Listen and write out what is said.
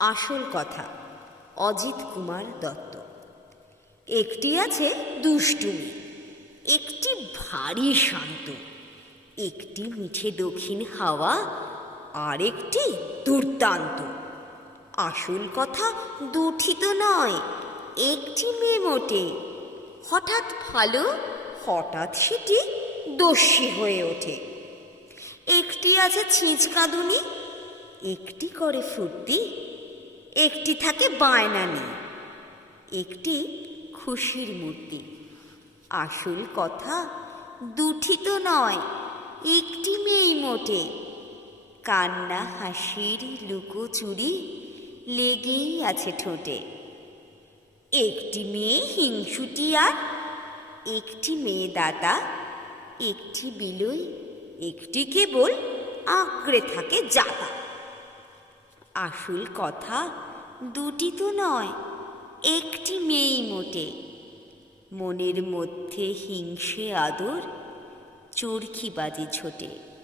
আসল কথা, অজিত কুমার দত্ত। একটি আছে দুষ্টুমি, একটি ভারী শান্ত, একটি মিঠে দক্ষিণ হাওয়া, আর একটি দুর্দান্ত। আসল কথা দুটি তো নয়, একটি মেয়ে মোটে। হঠাৎ ভালো, হঠাৎ সেটি দস্যি হয়ে ওঠে। একটি আছে ছিঁচকাঁদুনি, একটি করে ফুর্তি একটি থাকে বায়না একটি খুশির মূর্তি। আসল কথা, দুটি তো নয়, একটি মেয়েই মোটে। কান্না, হাসির লুকোচুরি লেগেই আছে ঠোঁটে। একটি মেয়ে হিংসুটি আর একটি মেয়ে দাতা, একটি বিলই, একটি কেবল আঁকড়ে থাকে জাতা। আসল কথা দুটি তো নয় একটি মেয়েই মোটে। মনের মধ্যে হিংসে আদর চরকি বাজে ছোটে।